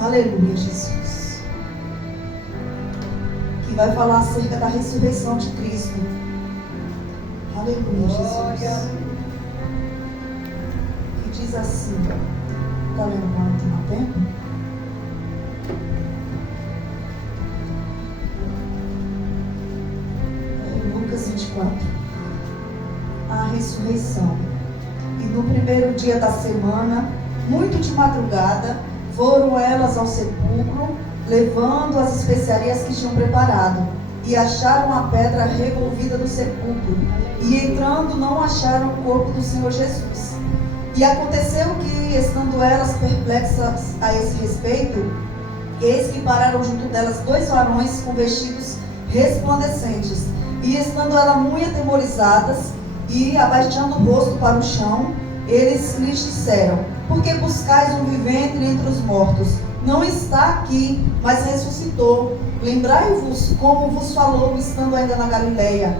Aleluia, Jesus. Que vai falar acerca da ressurreição de Cristo. Aleluia, Jesus. Que diz assim. Está lendo na última tempo? Lucas 24. A ressurreição. E no primeiro dia da semana, muito de madrugada, foram elas ao sepulcro, levando as especiarias que tinham preparado, e acharam a pedra revolvida do sepulcro, e entrando não acharam o corpo do Senhor Jesus. E aconteceu que, estando elas perplexas a esse respeito, eis que pararam junto delas 2 varões com vestidos resplandecentes, e estando elas muito atemorizadas, e abaixando o rosto para o chão, eles lhes disseram: por que buscais um vivente entre os mortos? Não está aqui, mas ressuscitou. Lembrai-vos como vos falou, estando ainda na Galileia,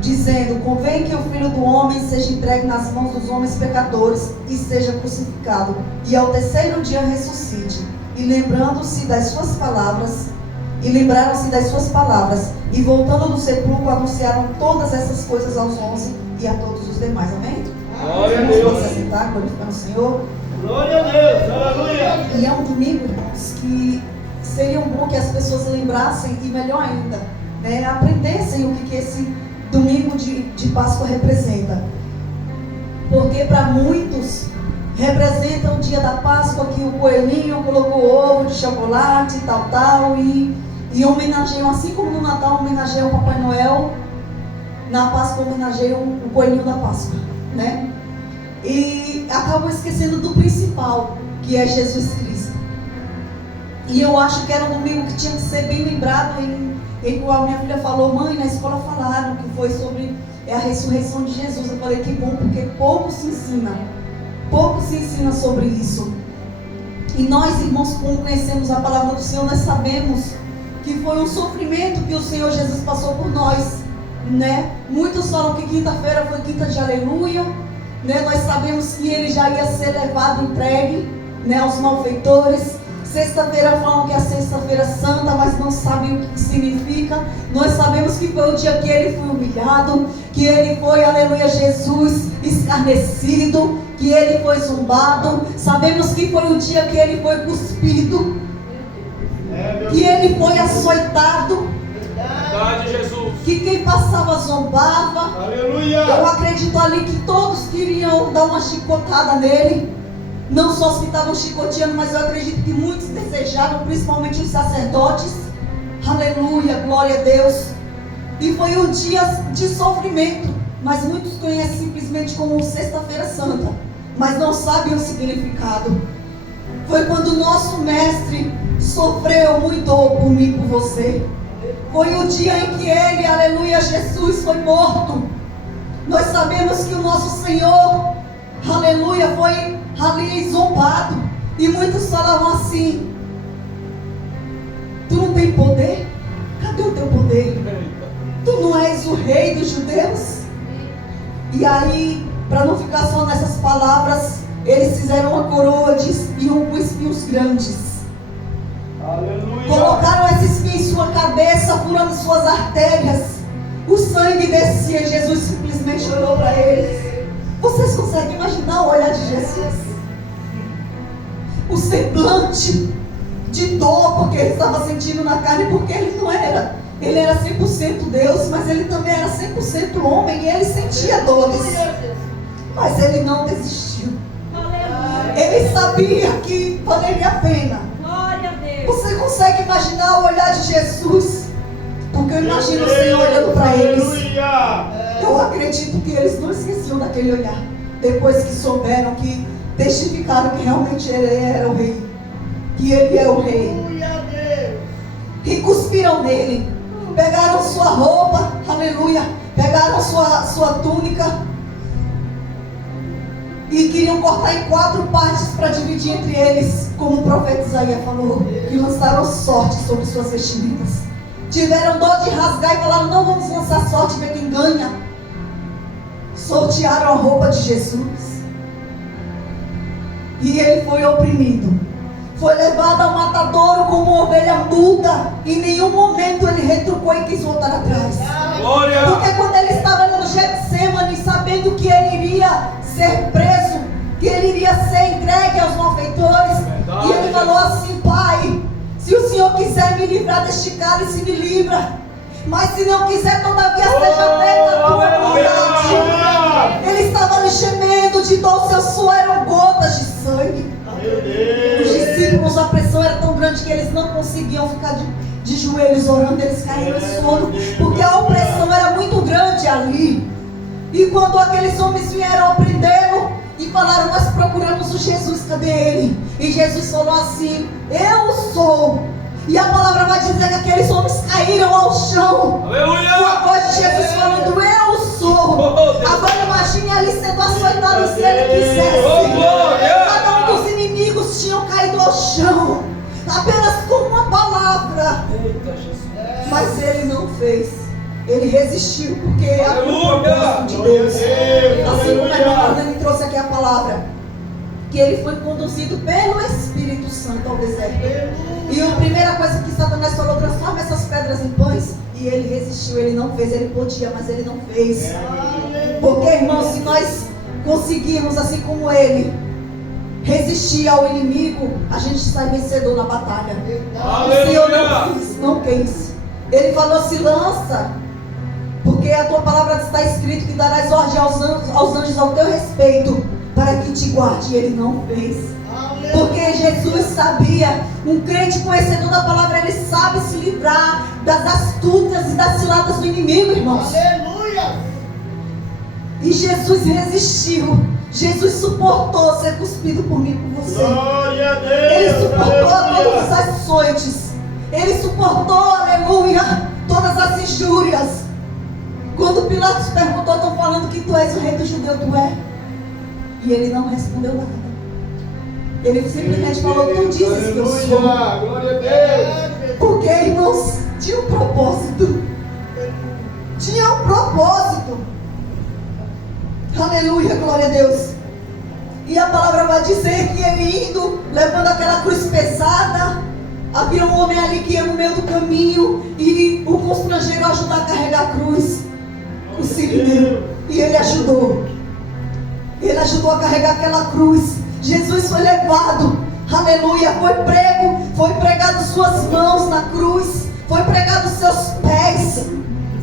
dizendo: convém que o Filho do Homem seja entregue nas mãos dos homens pecadores e seja crucificado, e ao terceiro dia ressuscite. E lembraram-se das suas palavras, e voltando do sepulcro, anunciaram todas essas coisas aos 11 e a todos os demais. Amém? Glória a Deus. Vamos sentar, glorificando o Senhor. Glória a Deus, aleluia. E é um domingo, irmãos, que seria bom que as pessoas lembrassem, e melhor ainda, né, aprendessem o que esse domingo de Páscoa representa. Porque para muitos representa o dia da Páscoa, que o coelhinho colocou ovo de chocolate, tal, e homenageiam, assim como no Natal homenageiam o Papai Noel, na Páscoa homenageiam o coelhinho da Páscoa, né? E acabam esquecendo do principal, que é Jesus Cristo. E eu acho que era um domingo que tinha que ser bem lembrado, em qual a minha filha falou: mãe, na escola falaram que foi sobre a ressurreição de Jesus. Eu falei: que bom, porque pouco se ensina sobre isso. E nós, irmãos, como conhecemos a palavra do Senhor, nós sabemos que foi um sofrimento que o Senhor Jesus passou por nós, né? Muitos falam que quinta-feira foi quinta de aleluia, né? Nós sabemos que ele já ia ser levado, entregue, né, aos malfeitores. Sexta-feira falam que é a sexta-feira santa, mas não sabem o que significa. Nós sabemos que foi o dia que ele foi humilhado, que ele foi, aleluia, Jesus, escarnecido, que ele foi zombado. Sabemos que foi o dia que ele foi cuspido, que ele foi açoitado, Verdade, Jesus. que quem passava zombava. Aleluia. Eu acredito ali que todos queriam dar uma chicotada nele. Não só os que estavam chicoteando, mas eu acredito que muitos desejaram, principalmente os sacerdotes. Aleluia, glória a Deus. E foi um dia de sofrimento, mas muitos conhecem simplesmente como Sexta-feira Santa, mas não sabem o significado. Foi quando o nosso mestre sofreu muito por mim e por você. Foi o dia em que ele, aleluia, Jesus, foi morto. Nós sabemos que o nosso Senhor, aleluia, foi ali zombado. E muitos falavam assim: tu não tem poder? Cadê o teu poder? Tu não és o rei dos judeus? E aí, para não ficar só nessas palavras, eles fizeram uma coroa de espinho com espinhos grandes. Aleluia. Colocaram essa espinha em sua cabeça, furando suas artérias. O sangue descia e Jesus simplesmente olhou para eles. Vocês conseguem imaginar o olhar de Jesus? O semblante de dor, porque ele estava sentindo na carne, porque ele não era. Ele era 100% Deus, mas ele também era 100% homem, e ele sentia dores. Mas ele não desistiu. Ele sabia que valeria a pena. Você consegue imaginar o olhar de Jesus? Porque eu imagino o Senhor olhando para eles. Eu acredito que eles não esqueciam daquele olhar. Depois que souberam, que testificaram que realmente ele era o rei, que ele é o rei. E cuspiram nele. Pegaram sua roupa, aleluia. Pegaram sua túnica e queriam cortar em 4 partes para dividir entre eles, como o profeta Isaías falou, que lançaram sorte sobre suas vestimentas. Tiveram dor de rasgar e falaram: não vamos lançar sorte, ver quem ganha. Sortearam a roupa de Jesus. E ele foi oprimido, Foi levado ao matadouro como uma ovelha muda. Em nenhum momento ele retrucou e quis voltar atrás. Glória! Porque quando ele estava ali no Getsemane, sabendo que ele iria ser preso, que ele iria ser entregue aos malfeitores, e ele falou assim: Pai, se o Senhor quiser me livrar deste cálice, me livra. Mas se não quiser, todavia seja feita a tua vontade. Ele estava ali gemendo de dor, seu suor eram gotas de sangue. Os discípulos, a pressão era tão grande que eles não conseguiam ficar de joelhos orando, eles caíram em sono, porque a opressão era muito grande ali. E quando aqueles homens vieram prendê-lo e falaram: nós procuramos o Jesus, cadê ele? E Jesus falou assim: eu sou. E a palavra vai dizer que aqueles homens caíram ao chão. Aleluia! Com a voz de Jesus falando: eu sou. Agora imagine ali sendo açoitado se ele quisesse. Cada um dos inimigos tinham caído ao chão, apenas com uma palavra. Mas ele não fez. Ele resistiu, porque é o propósito de Deus. Assim como a irmã Dani trouxe aqui a palavra, que ele foi conduzido pelo Espírito Santo ao deserto. E a primeira coisa que Satanás falou: transforma essas pedras em pães. E ele resistiu, ele não fez. Ele podia, mas ele não fez. Porque, irmãos, se nós conseguirmos, assim como ele, resistir ao inimigo, a gente sai vencedor na batalha. O Senhor não quis, não quis. Ele falou: se lança, porque a tua palavra está escrito que darás ordem aos anjos ao teu respeito, para que te guarde. E ele não fez. Porque Jesus sabia, um crente conhecedor da palavra, ele sabe se livrar das astúcias e das ciladas do inimigo, irmãos. Aleluia! E Jesus resistiu. Jesus suportou ser cuspido por mim e por você. Glória a Deus! Ele suportou Aleluia! todas as açoites. Ele suportou, aleluia, todas as injúrias. Quando Pilatos perguntou: estão falando que tu és o rei dos judeus, tu é? E ele não respondeu nada. Ele simplesmente falou: tu dizes que eu sou. Glória a Deus! Porque, irmãos, tinha um propósito. Tinha um propósito. Aleluia, glória a Deus. E a palavra vai dizer que ele indo, levando aquela cruz pesada, havia um homem ali que ia no meio do caminho, e o constrangeiro ajudou a carregar a cruz, o sirineiro, e ele ajudou. Ele ajudou a carregar aquela cruz. Jesus foi levado, aleluia, foi pregado suas mãos na cruz, foi pregado seus pés.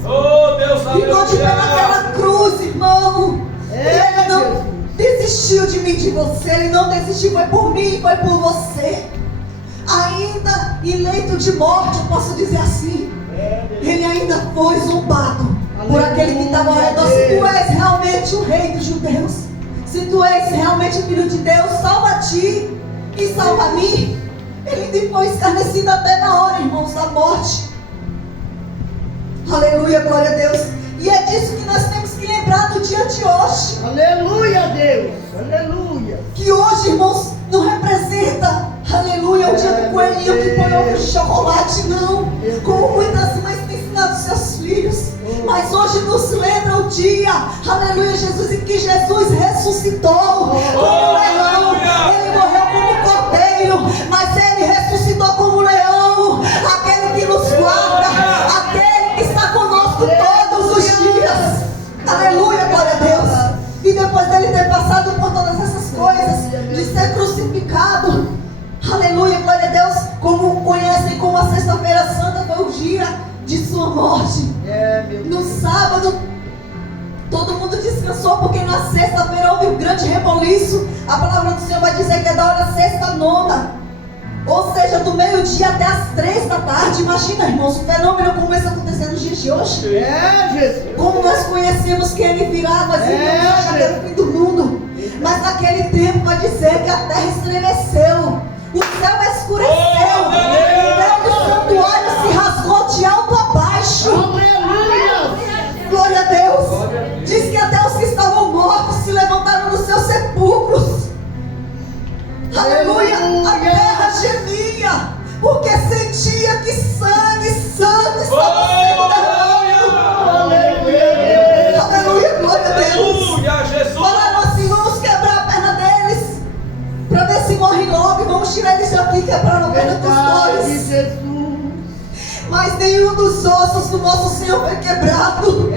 Oh, Deus, Ficou de pé naquela cruz, irmão. E ele não desistiu de mim, de você. Ele não desistiu, foi por mim, foi por você. Ainda em leito de morte, eu posso dizer assim, ele ainda foi zombado por aquele que estava ao redor. Se tu és realmente o rei dos judeus, se tu és realmente filho de Deus, salva a ti e salva a mim. Ele ainda foi escarnecido até na hora, irmãos, da morte. Aleluia, glória a Deus. E é disso que nós temos que lembrar no dia de hoje. Aleluia, Deus! Aleluia! Que hoje, irmãos, não representa, aleluia, o dia do coelhinho que põe ovo de chocolate, não. Como muitas mães têm ensinado seus filhos. Mas hoje nos lembra o dia, aleluia, Jesus, em que Jesus ressuscitou como leão. Ele morreu como cordeiro, mas ele ressuscitou como leão. Aquele que nos guarda, aquele que está conosco todos os dias. Aleluia, glória a Deus. E depois dele ter passado por todas essas coisas, de ser crucificado, aleluia, glória a Deus, como conhecem como a sexta-feira santa foi o dia de sua morte. No sábado, todo mundo descansou, porque na sexta-feira houve um grande reboliço. A palavra do Senhor vai dizer que é da hora sexta à nona, ou seja, do meio-dia até as 3 da tarde. Imagina, irmãos, o fenômeno como isso acontecendo nos dias de hoje. Jesus! Como nós conhecemos que ele virá, nós vivemos achar que era o fim do mundo. Mas naquele tempo vai dizer que a terra estremeceu, o céu escureceu, o véu do santuário se rasgou de alto a baixo. Aleluia! Glória a Deus. Diz que até os que estavam mortos se levantaram dos seus sepulcros. Aleluia. A terra gemia, porque sentia que sangue estava sendo derramado. Aleluia! Aleluia, glória a Deus. Aleluia, Jesus. Falaram assim: vamos quebrar a perna deles, para ver se morre logo, e vamos tirar eles daqui. ali quebraram a perna dos Verdade, dois. Jesus. Mas nenhum dos ossos do nosso Senhor foi quebrado.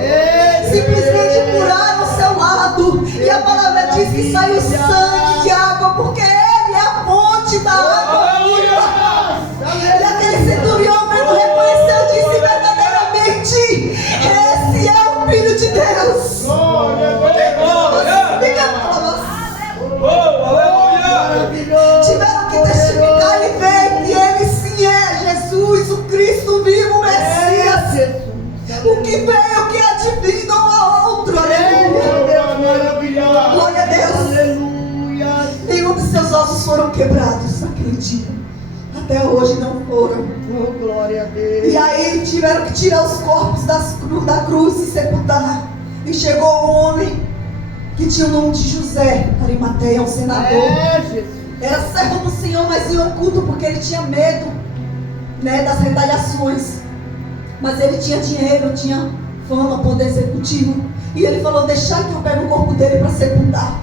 Simplesmente curaram o seu lado. E a palavra diz que saiu sangue e água, porque Ele é a fonte da água viva. E aquele centurião, quando reconheceu, disse verdadeiramente: esse é o Filho de Deus. Tiveram que testificar e ver que Ele sim é Jesus, o Cristo vivo, o Messias. O que veio, que é divino ao outro. Aleluia. Glória a Deus. Nenhum de seus ossos foram quebrados naquele dia. Até hoje não foram. Oh, glória a Deus. E aí tiveram que tirar os corpos da cruz e sepultar. E chegou um homem que tinha o nome de José Arimateia, um senador. Jesus. Era servo do Senhor, mas ia oculto porque ele tinha medo, né, das retaliações. Mas ele tinha dinheiro, tinha fama, poder executivo. E ele falou: deixar que eu pegue o corpo dele para sepultar.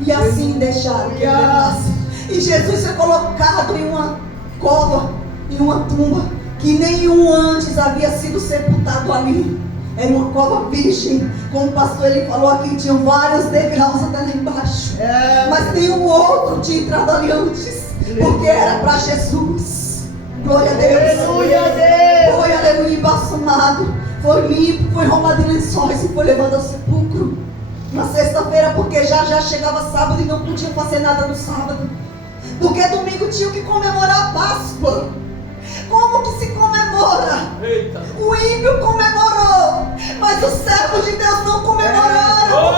E assim deixaram que ele pegasse. E Jesus foi colocado em uma cova, em uma tumba, que nenhum antes havia sido sepultado ali. Era uma cova virgem. Como o pastor ele falou aqui, tinham vários degraus até lá embaixo. Mas nenhum outro tinha entrado ali antes, porque era para Jesus. Glória a Deus. Aleluia a Deus. Foi, aleluia, embalsamado, foi limpo, foi enrolado em lençóis e foi levado ao sepulcro. Na sexta-feira, porque já chegava sábado e não podia fazer nada no sábado. Porque domingo tinha que comemorar a Páscoa. Como que se comemora? Eita. O ímpio comemorou, mas os servos de Deus não comemoraram.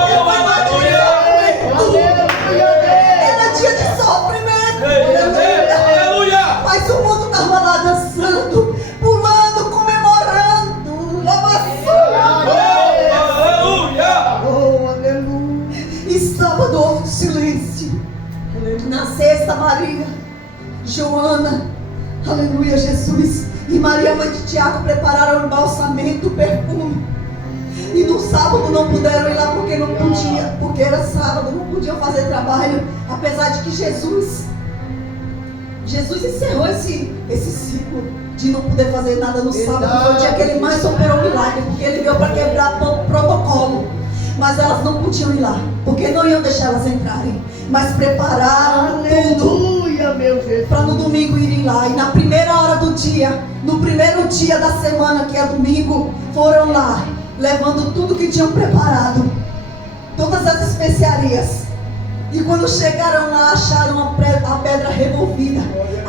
Porque era dia de sofrimento. Aleluia. Mas o mundo estava lá dançando, pulando, comemorando. Aleluia. Oh, aleluia. E sábado houve silêncio. Na sexta, Maria, Joana, aleluia, Jesus, e Maria, mãe de Tiago, prepararam o embalsamento, o perfume. E no sábado não puderam ir lá porque não podia, porque era sábado, não podiam fazer trabalho. Apesar de que Jesus encerrou esse ciclo de não poder fazer nada no sábado. Foi o dia que ele mais operou milagre, porque ele veio para quebrar protocolo. Mas elas não podiam ir lá, porque não iam deixar elas entrarem. Mas prepararam tudo Aleluia, meu Jesus. para no domingo irem lá. E na primeira hora do dia, no primeiro dia da semana, que é domingo, foram lá, levando tudo que tinham preparado, todas as especiarias. E quando chegaram lá, acharam a pedra removida.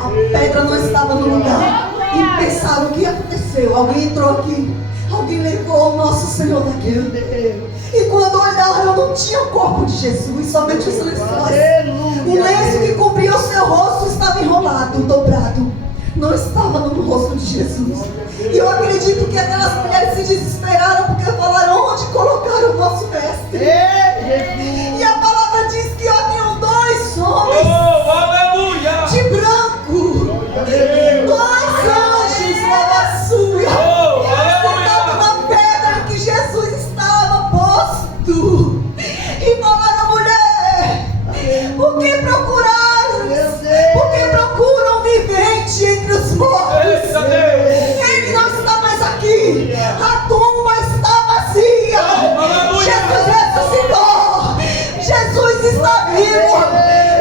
A pedra não estava no lugar. E pensaram: o que aconteceu? Alguém entrou aqui, alguém levou o nosso Senhor daqui. Meu Deus. E quando olharam, não tinha o corpo de Jesus, somente os lençóis. O Aleluia. lenço que cobria o seu rosto estava enrolado, dobrado. Não estava no rosto de Jesus. E eu acredito que aquelas mulheres se desesperaram, porque falaram: onde colocaram o nosso mestre? Jesus. E a palavra diz que haviam dois homens Aleluia. de branco, dois anjos, lavaçuia, sentados na pedra em que Jesus estava posto. E falaram: mulher, por que procuraram? Por que procuram vivente entre os mortos? Eita, Deus. Ele não está mais aqui. A tumba está vazia. Aleluia. Jesus ressuscitou. Jesus está vivo.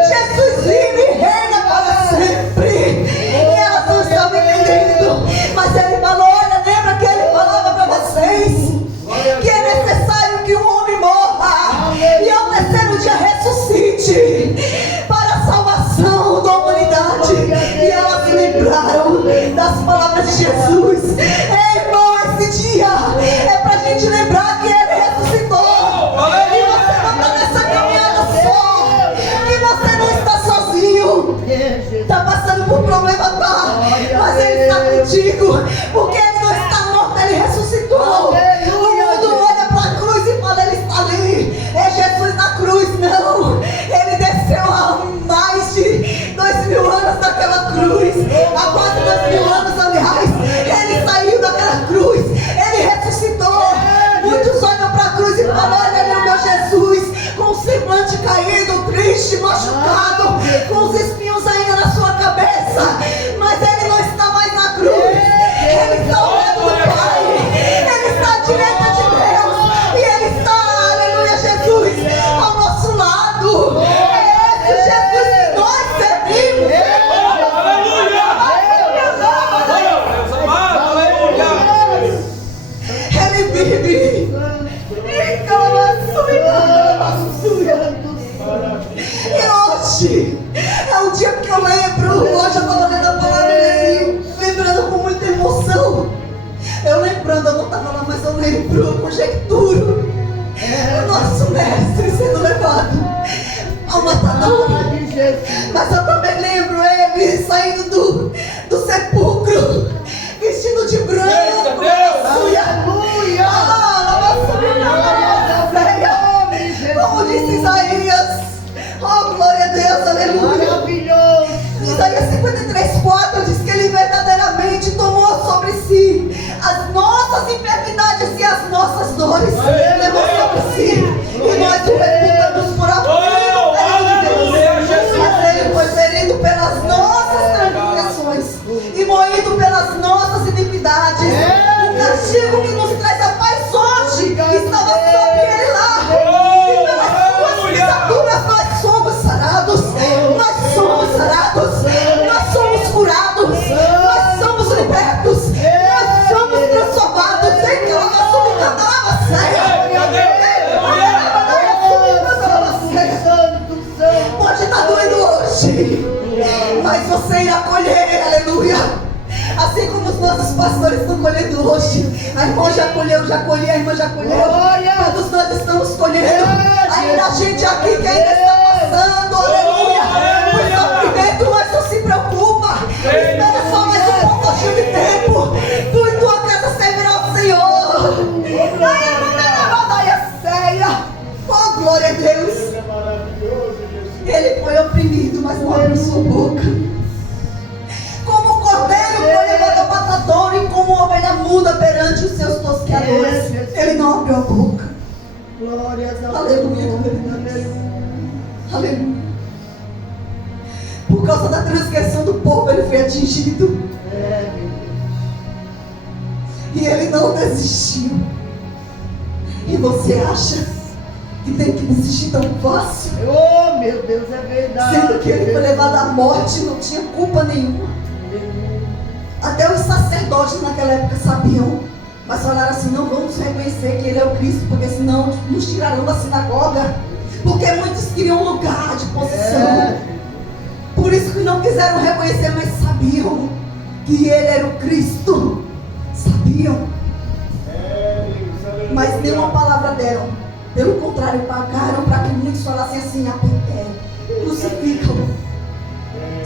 Jesus vive e reina para sempre. E elas não estavam entendendo. Mas ele falou: olha, lembra que ele falava para vocês que é necessário que um homem morra e ao terceiro dia ressuscite para a salvação da humanidade. E elas se lembraram das palavras de Jesus. Ei, irmão, esse dia é para a gente lembrar que ele ressuscitou. E você não está nessa caminhada só, que você não está sozinho. Está passando por problema, tá? Mas ele está contigo, porque ele não está morto, ele ressuscitou. O mundo olha para a cruz e fala: ele está ali. É Jesus na cruz. Não, ele desceu há mais de 2000 anos daquela cruz. Há quase 2000 anos, aliás. Ele saiu daquela cruz, ele ressuscitou. Muitos olham para a cruz e falam: olha ali o meu Jesus, com o semblante caído, triste, machucado, com os espinhos ainda na sua cabeça. O nosso mestre sendo levado ao matador. De Jesus. Mas eu também lembro ele saindo do sepulcro, vestido de branco. Eita, Deus! Aleluia. Como disse Isaías, oh glória a Deus, aleluia. Maravilhoso. Isaías 53:4 diz que ele verdadeiramente tomou sobre si as nossas enfermidades e as nossas dores. Levou sobre si e nós o reputamos por aflito, Aleluia, Jesus. mas ele foi ferido pelas nossas transgressões e moído pelas nossas iniquidades. O castigo que nos traz a paz hoje estava sobre ele lá. E pelas suas pisaduras nós somos sarados. Nós somos sarados. Nós somos curados. Nós somos libertos. Nós somos transformados. Em que ela assume cantar Pode estar doendo hoje, mas você irá colher, aleluia. Assim como os nossos pastores estão colhendo hoje. A irmã já colheu, a irmã já colheu. Todos nós estamos colhendo. Ainda a gente aqui que ainda está passando, aleluia. Por sofrimento, mas não se preocupa. Espera só mais um pouquinho de tempo. Tu e tua casa servirá ao Senhor. Oh, glória a Deus. Ele foi oprimido, mas não abriu sua boca. Como o cordeiro foi levado ao matadouro e como ovelha muda perante os seus tosqueadores, ele não abriu a boca. Glórias a Aleluia, Deus. Aleluia. Por causa da transgressão do povo, ele foi atingido. E ele não desistiu. E você acha que tem que desistir tão fácil? Oh, meu Deus, é verdade. Sendo que ele foi levado à morte, não tinha culpa nenhuma. Até os sacerdotes naquela época sabiam, mas falaram assim: não vamos reconhecer que ele é o Cristo, porque senão nos tirarão da sinagoga, porque muitos queriam lugar de posição. Por isso que não quiseram reconhecer, mas sabiam que ele era o Cristo. Sabiam, mas nenhuma palavra deram. Pelo contrário, pagaram para que muitos falassem assim: crucificam,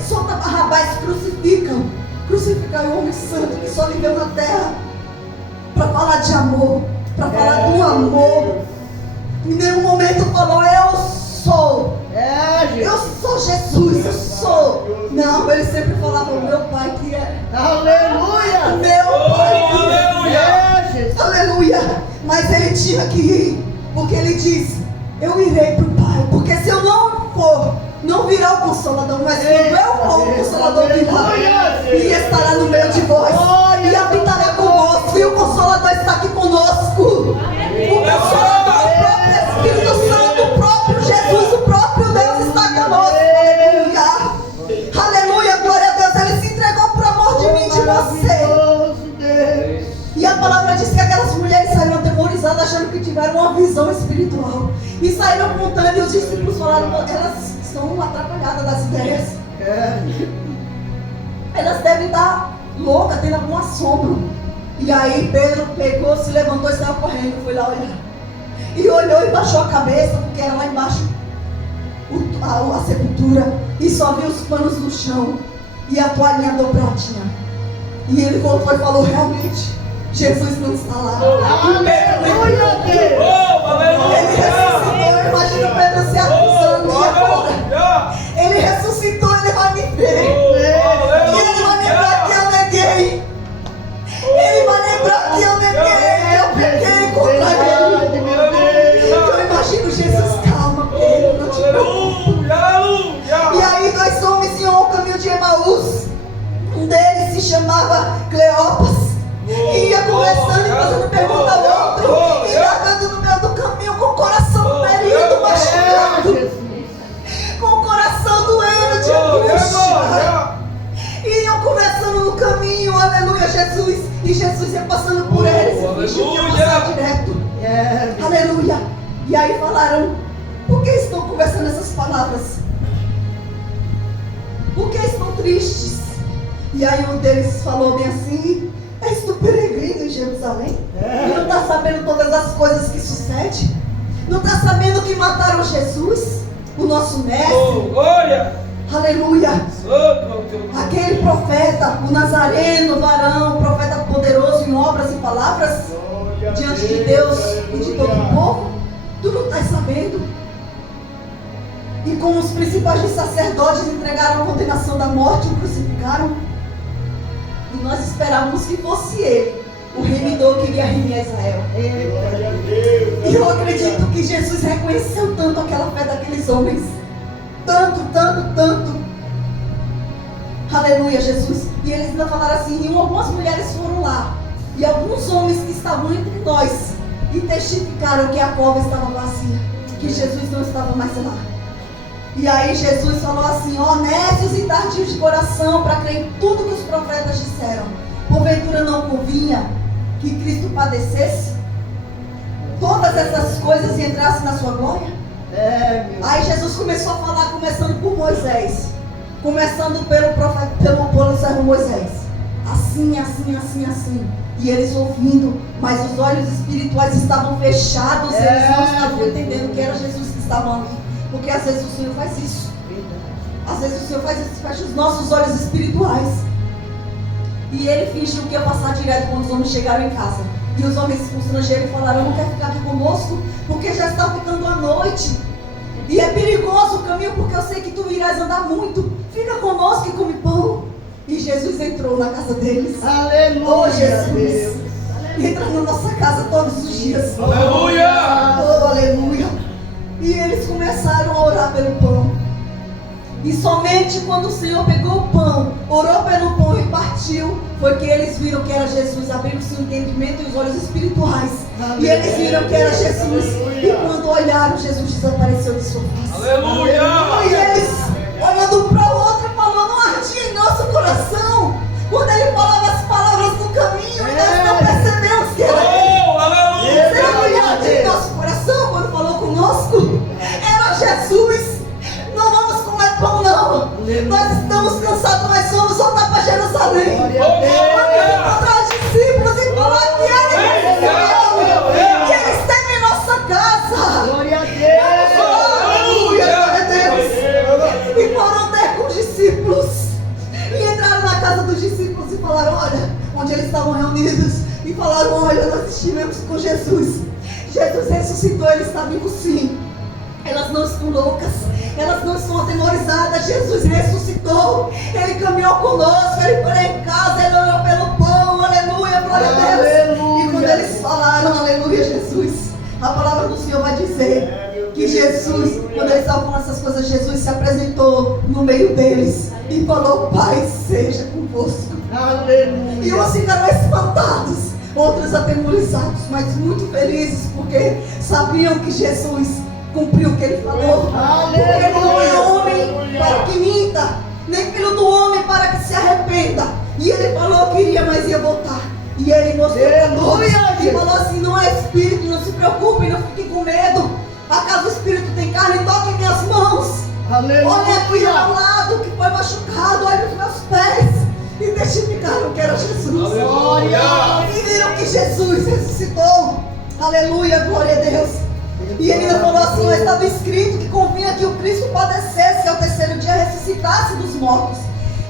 solta Barrabás, crucificam o homem santo que só viveu na terra para falar de amor, para falar do amor. Em nenhum momento falou: eu sou Jesus, eu sou. Não, ele sempre falava: o meu pai que é. Aleluia. Meu pai que é. Aleluia. Aleluia. Mas ele tinha que ir, porque ele disse: eu irei para o Pai, porque se eu não for, não virá o Consolador, mas quando eu for, o Consolador virá e estará no meio de vós e habitará convosco, e o Consolador está aqui conosco. O Consolador, o próprio Espírito Santo, o próprio Jesus, o próprio Deus está conosco. Aleluia. Aleluia, glória a Deus. Ele se entregou por amor de mim e de você. E a palavra diz que aquelas mulheres saíram atemorizadas, achando que tiveram uma visão espiritual. E saíram contando, e os discípulos falaram: elas estão atrapalhadas das ideias. Elas devem estar loucas, tendo algum assombro. E aí Pedro pegou, se levantou e saiu correndo, foi lá olhar. E olhou e baixou a cabeça, porque era lá embaixo a sepultura. E só viu os panos no chão e a toalhinha dobradinha. E ele voltou e falou: realmente, Jesus não está lá. Aleluia, Deus. Ele ressuscitou. Imagina Pedro se acusando. E agora? Ele ressuscitou, ele vai me ver. E ele vai lembrar que eu neguei. Ele vai lembrar que eu neguei. Que eu peguei contra ele. Eu imagino Jesus: calma, Pedro, não te preocupe. E aí 2 homens iam ao caminho de Emaús. Um deles se chamava Cleopas. E ia conversando e fazendo pergunta ao outro, e largando no meio do caminho com o coração ferido, machucado, com o coração doendo de angústia. E iam conversando no caminho, aleluia, Jesus. E Jesus ia passando por eles, e fingiu que ia passar direto. Aleluia. E aí falaram: por que estão conversando essas palavras? Por que estão tristes? E aí um deles falou bem assim: és tu peregrino em Jerusalém? E não está sabendo todas as coisas que sucedem? Não está sabendo que mataram Jesus, o nosso mestre? Oh, glória. Aleluia. Santo teu nome. Aquele profeta, o Nazareno, varão, profeta poderoso em obras e palavras, diante de Deus e de todo o povo. Tu não estás sabendo? E como os principais dos sacerdotes entregaram a condenação da morte, o crucificaram. E nós esperávamos que fosse ele, o remidor que iria remir a Israel. E eu acredito que Jesus reconheceu tanto aquela fé daqueles homens. Tanto, tanto, tanto. Aleluia, Jesus. E eles ainda falaram assim, e algumas mulheres foram lá. E alguns homens que estavam entre nós e testificaram que a cova estava vazia, que Jesus não estava mais lá. E aí Jesus falou assim, honestos e tardios de coração, para crer em tudo que os profetas disseram. Porventura não convinha que Cristo padecesse todas essas coisas e entrasse na sua glória? Aí Jesus começou a falar, começando por Moisés, começando pelo servo Moisés, assim, assim, assim, assim. E eles ouvindo, mas os olhos espirituais estavam fechados, eles não estavam entendendo que era Jesus que estava ali. Porque às vezes o Senhor faz isso. Às vezes o Senhor faz isso, fecha os nossos olhos espirituais. E ele fingiu que ia passar direto quando os homens chegaram em casa. E os homens constrangeram e falaram, não quer ficar aqui conosco? Porque já está ficando a noite. E é perigoso o caminho, porque eu sei que tu irás andar muito. Fica conosco e come pão. E Jesus entrou na casa deles. Aleluia. Oh, Jesus. Entra na nossa casa todos os dias. Aleluia. Oh, aleluia. E eles começaram a orar pelo pão. E somente quando o Senhor pegou o pão, orou pelo pão e partiu, foi que eles viram que era Jesus. Abriram seu entendimento e os olhos espirituais. E eles viram que era Jesus. E quando olharam, Jesus desapareceu de sua face. Aleluia. E eles, olhando um para o outro, falou, não ardia em nosso coração. Quando ele falava as palavras no caminho, e nós não percebemos que era ele. Oh, aleluia. Será que ele ardia em nosso coração quando falou conosco? Era Jesus. Não vamos comer pão, não. Nós estamos cansados, nós vamos voltar para Jerusalém. Vamos encontrar os discípulos e falar que ele recebeu, que ele esteve em nossa casa. Glória a Deus. Aleluia, glória a Deus. E foram ter com os discípulos. E entraram na casa dos discípulos e falaram, olha, onde eles estavam reunidos. E falaram, olha, nós estivemos com Jesus. Jesus ressuscitou, ele está vivo sim. Elas não estão loucas, elas não estão atemorizadas. Jesus ressuscitou, ele caminhou conosco, ele foi em casa, ele orou pelo pão, aleluia, glória a Deus. Aleluia. E quando eles falaram, aleluia, Jesus, a palavra do Senhor vai dizer que Jesus, quando eles estavam falando essas coisas, Jesus se apresentou no meio deles e falou, Pai, seja convosco. Aleluia. E uns ficaram espantados, outros atemorizados, mas muito felizes, porque sabiam que Jesus cumpriu o que ele falou. Porque ele não é homem para que minta, nem filho do homem para que se arrependa. E ele falou que iria, mas ia voltar. E ele mostrou para todos e falou assim, não é espírito, não se preocupem, não fiquem com medo. Acaso o espírito tem carne, toquem minhas mãos. Aleluia. Olha aqui ao lado que foi machucado, olha os meus pés. E testificaram que era Jesus. Aleluia. E viram que Jesus ressuscitou. Aleluia, glória a Deus. E ele ainda falou assim, estava escrito que convinha que o Cristo padecesse e ao terceiro dia ressuscitasse dos mortos.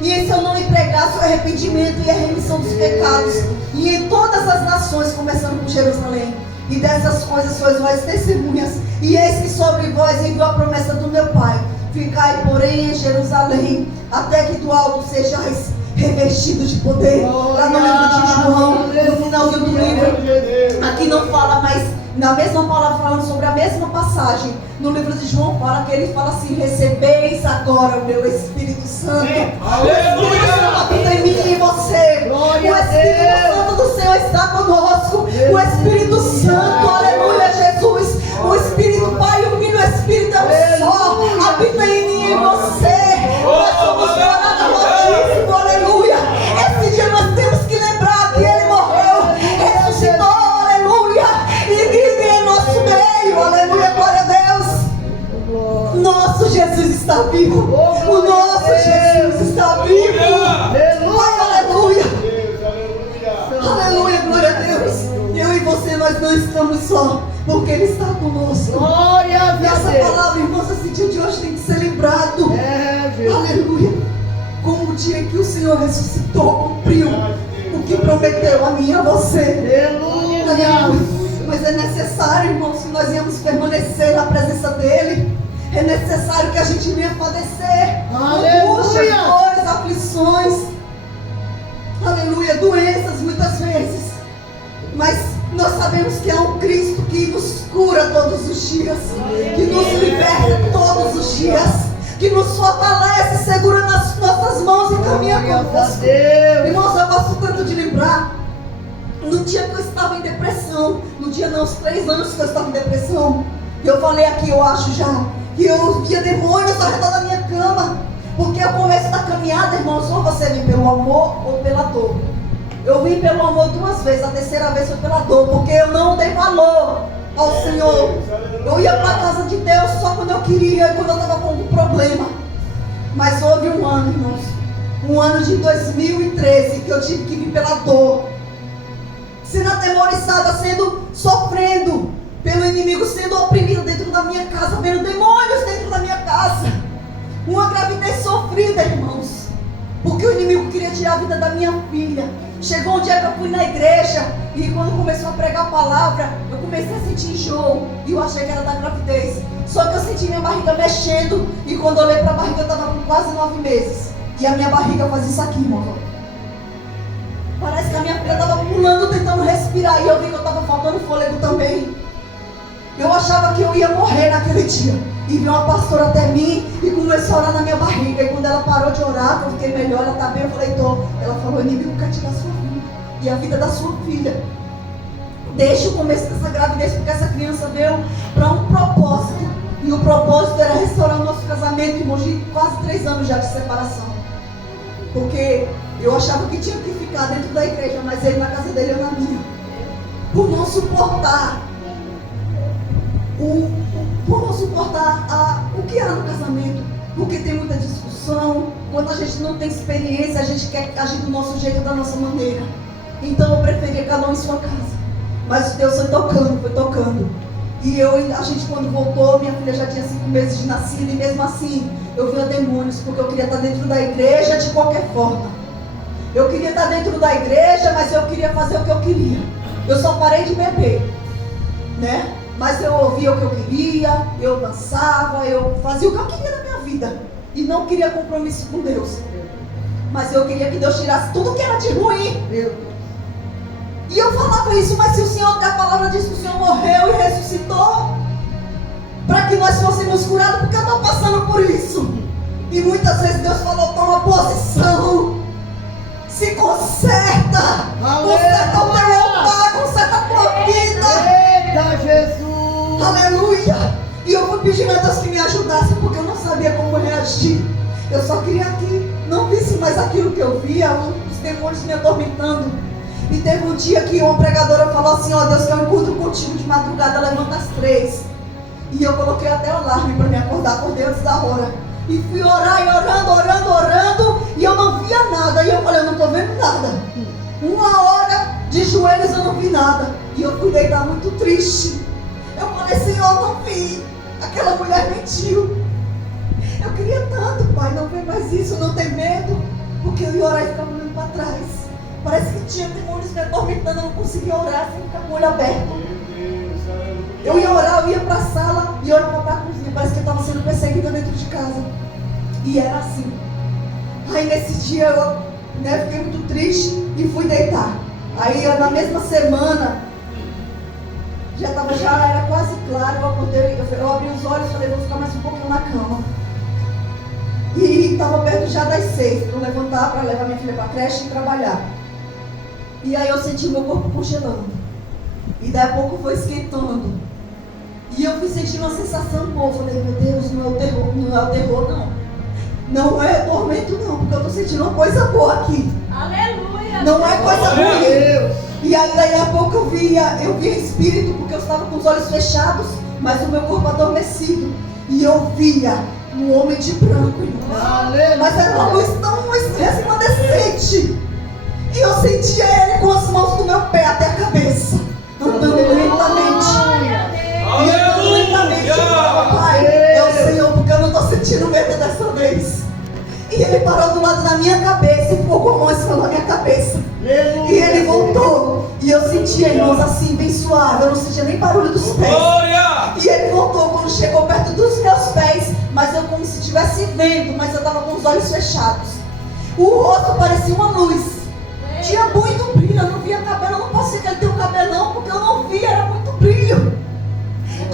E em seu nome pregasse o arrependimento e a remissão dos pecados. E em todas as nações, começando por Jerusalém. E dessas coisas sois vós testemunhas. E eis que sobre vós enviou a promessa do meu Pai. Ficai, porém, em Jerusalém, até que do alto sejais revestidos de poder. Lá no livro de João, no finalzinho do livro, aqui não fala, mas na mesma palavra, falando sobre a mesma passagem, no livro de João fala que ele fala assim, recebeis agora o meu Espírito Santo. O Espírito Santo habita em mim e em você. O Espírito Santo do Senhor está conosco. O Espírito Santo, aleluia, Jesus. O Espírito Pai, o Filho, o Espírito é um só. Habita em mim e em você. Nós somos morada altíssimo, aleluia. Esse dia nós temos que lembrar que ele morreu, ressuscitou, aleluia, e vive em nosso meio, aleluia, glória a Deus. Nosso Jesus está vivo. O nosso Jesus está vivo. Aleluia. Aleluia, glória a Deus. Eu e você, nós não estamos só. porque Ele está conosco. Glória a E essa Deus. palavra, irmãos, esse dia de hoje tem que ser lembrado. É, Jesus. Aleluia. Como o dia que o Senhor ressuscitou, cumpriu o que prometeu a mim e a você. Aleluia. Mas é necessário, irmãos, que nós venhamos permanecer na presença dEle. É necessário que a gente venha padecer angústias, dores, aflições. Aleluia, doenças muitas vezes. Mas nós sabemos que há um Cristo que nos cura todos os dias, que nos liberta todos os dias, que nos fortalece, segura nas nossas mãos e caminha conosco. Irmãos, eu gosto tanto de lembrar no dia que eu estava em depressão, no dia não, os 3 anos que eu estava em depressão, eu falei aqui, eu acho já, que eu via demônios ao redor da minha cama, porque o começo da caminhada, irmãos, ou você vem pelo amor ou pela dor. Eu vim pelo amor 2 vezes, a 3ª vez foi pela dor, porque eu não dei valor ao Senhor. Eu ia para a casa de Deus só quando eu queria, quando eu estava com algum problema. Mas houve um ano, irmãos, um ano de 2013, que eu tive que vir pela dor, sendo atemorizada, sofrendo pelo inimigo, sendo oprimida dentro da minha casa, vendo demônios dentro da minha casa. Uma gravidez sofrida, irmãos, porque o inimigo queria tirar a vida da minha filha. Chegou um dia que eu fui na igreja e quando começou a pregar a palavra, eu comecei a sentir enjoo e eu achei que era da gravidez. Só que eu senti minha barriga mexendo e quando eu olhei para a barriga eu estava com quase 9 meses. E a minha barriga fazia isso aqui, irmão. Parece que a minha filha estava pulando, tentando respirar, e eu vi que eu estava faltando fôlego também. Eu achava que eu ia morrer naquele dia. E veio uma pastora até mim e começou a orar na minha barriga. E quando ela parou de orar, eu fiquei melhor, ela está bem, eu falei, tô. Ela falou, o inimigo quer tirar a sua vida e a vida da sua filha. Deixa o começo dessa gravidez, porque essa criança veio para um propósito. E o propósito era restaurar o nosso casamento, irmãos, de quase 3 anos já de separação. Porque eu achava que tinha que ficar dentro da igreja, mas ele na casa dele, eu na minha. Por não suportar o que era no casamento. Porque tem muita discussão. Quando a gente não tem experiência, a gente quer agir do nosso jeito, da nossa maneira. Então eu preferia cada um em sua casa. Mas Deus foi tocando. E a gente quando voltou, minha filha já tinha 5 meses de nascida. E mesmo assim, eu via demônios, porque eu queria estar dentro da igreja de qualquer forma. Eu queria estar dentro da igreja, mas eu queria fazer o que eu queria. Eu só parei de beber, né? Mas eu ouvia o que eu queria, eu dançava, eu fazia o que eu queria na minha vida. E não queria compromisso com Deus. Mas eu queria que Deus tirasse tudo que era de ruim. E eu falava isso, mas se o Senhor, a palavra diz que o Senhor morreu e ressuscitou, para que nós fôssemos curados, porque eu estou passando por isso. E muitas vezes Deus falou, toma posição. Se conserta. Conserta o teu altar, conserta a tua vida. Eita, Jesus. Aleluia. E eu fui pedindo a Deus que me ajudasse, porque eu não sabia como reagir. Eu só queria que não visse mais aquilo que eu via, os demônios me atormentando. E teve um dia que uma pregadora falou assim, ó, Deus quer um encontro contigo de madrugada, levanta às 3. E eu coloquei até o alarme para me acordar, acordei antes da hora. E fui orar e orando, e eu não via nada. E eu falei, eu não estou vendo nada. 1 hora de joelhos eu não vi nada. E eu fui deitar muito triste. Eu falei, Senhor, não vi. Aquela mulher mentiu. Eu queria tanto, Pai, não ver mais isso, não ter medo. Porque eu ia orar e ficava olhando para trás. Parece que tinha demônios me atormentando, eu não conseguia orar sem ficar com o olho aberto. Eu ia orar, eu ia para a sala e olhava para a cozinha. Parece que eu estava sendo perseguida dentro de casa. E era assim. Aí nesse dia eu fiquei muito triste e fui deitar. Aí na mesma semana, já era quase claro, eu acordei, eu abri os olhos e falei, vou ficar mais um pouquinho na cama. E estava perto já das 6, para eu levantar, para levar minha filha para a creche e trabalhar. E aí eu senti meu corpo congelando. E daí a pouco foi esquentando. E eu fui sentindo uma sensação boa. Falei, meu Deus, não é o terror, não. Não é tormento, não, porque eu estou sentindo uma coisa boa aqui. Aleluia! Não é coisa ruim. E aí daí a pouco eu via espírito, porque eu estava com os olhos fechados, mas o meu corpo adormecido. E eu via um homem de branco, irmão. Mas era uma luz tão resplandecente. E eu sentia ele com as mãos do meu pé até a cabeça, andando lentamente. ele parou do lado da minha cabeça e colocou a mão assim na minha cabeça. Aleluia. E ele voltou. E eu sentia, irmãos, assim, bem suave. Eu não sentia nem barulho dos pés. Glória! E ele voltou quando chegou perto dos meus pés. Mas eu como se estivesse vendo. Mas eu estava com os olhos fechados. O rosto parecia uma luz. Tinha muito brilho. Eu não via cabelo. Eu não posso dizer que ele tem um cabelão, porque eu não via. Era muito brilho.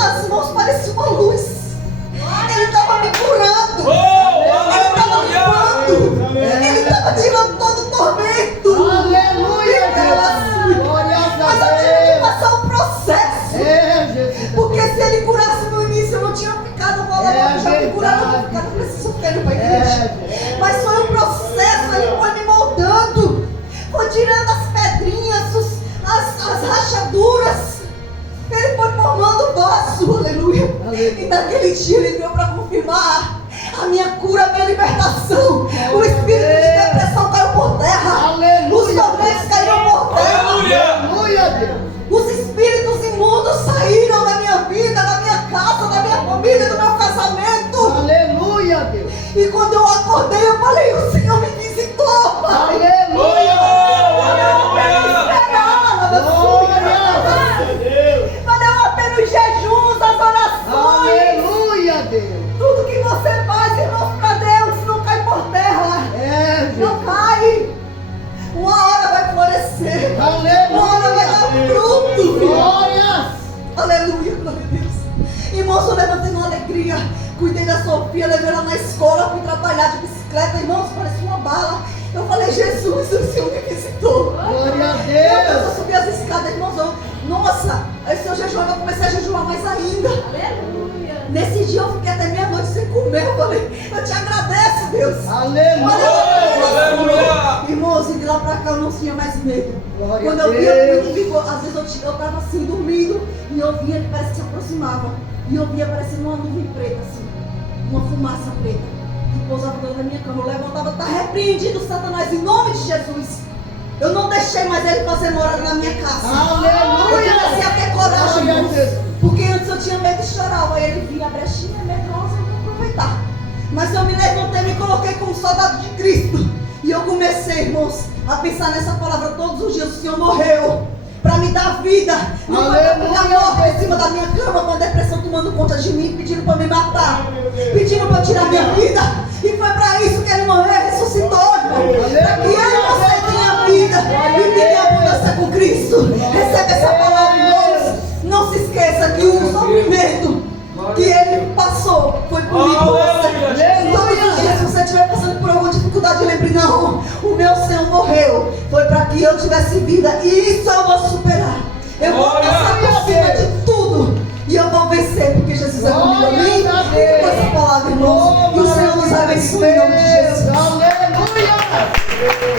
As mãos pareciam uma luz. Ele estava me curando. Ele estava me limpando. Ele estava tirando todo o tormento. Aleluia, Deus. Glória Mas a eu tive que Deus. passar um processo. É, Jesus. Porque se ele curasse no início, eu não tinha ficado falando, já me curaram, eu não preciso ficar indo para a igreja. Mas foi um processo, ele foi me moldando. Foi tirando as pedrinhas, as rachaduras. Ele foi formando o vaso, aleluia. E naquele dia ele veio para confirmar a minha cura, a minha libertação. O espírito de depressão caiu por terra. Aleluia. Os tormentos caíram por terra. Aleluia, Deus. Os espíritos imundos saíram da minha vida, da minha casa, da minha família, do meu casamento. Aleluia, Deus. E quando eu acordei, eu falei, o Senhor me visitou, Pai. Aleluia. Valeu a pena os jejuns, as orações. Aleluia, Deus. Tudo que você faz, irmãos, para Deus, não cai por terra. É, Não Jesus. cai. Uma hora vai florescer. Aleluia. Uma hora vai dar fruto. Glória. Aleluia, glória a Deus. Irmãos, eu levantei uma alegria. Cuidei da Sofia, levei ela na escola, fui trabalhar de bicicleta. Irmãos, parecia uma bala. Eu falei, Jesus, o Senhor me visitou. Glória a Meu Deus, eu Deus. subi as escadas, irmãos. Nossa, aí se eu jejuava, eu comecei a jejuar mais ainda. Aleluia. Nesse dia eu fiquei até meia-noite sem comer. Eu falei, eu te agradeço, Deus. Aleluia. Aleluia. Irmãos, e de lá pra cá eu não tinha mais medo. Glória Quando a eu via Deus. o inimigo, às vezes eu estava assim, dormindo, e eu via que parece que se aproximava. E eu via parecendo uma nuvem preta, assim, uma fumaça preta, que pousava dentro da minha cama. Eu levantava, está repreendido, Satanás, em nome de Jesus. Eu não deixei mais ele fazer morada na minha casa. Aleluia. Eu comecei a ter coragem, Glória a irmãos. Deus. Porque antes eu tinha medo de chorar. Aí ele via a brechinha medrosa, eu vou aproveitar. Mas eu me levantei e me coloquei como soldado de Cristo. E eu comecei, irmãos, a pensar nessa palavra todos os dias. O Senhor morreu para me dar vida. Não foi para ficar morta em cima da minha cama com a depressão tomando conta de mim, pedindo para me matar, pedindo para eu tirar minha vida. E foi para isso que ele morreu e ressuscitou, irmão. Para que eu e você tenha vida e vida em abundância com Cristo. Recebe essa palavra, irmãos. Não se esqueça que o sofrimento que ele passou foi por mim, por você. Então, irmão, se você estiver passando por alguma dificuldade, lembre, não, o meu Senhor morreu, foi para que eu tivesse vida, e isso eu vou superar. Eu vou passar por cima de tudo, e eu vou vencer, porque Jesus é comigo. Amém? Fique com essa palavra, irmãos, e o Senhor nos abençoe em nome de Jesus. Aleluia.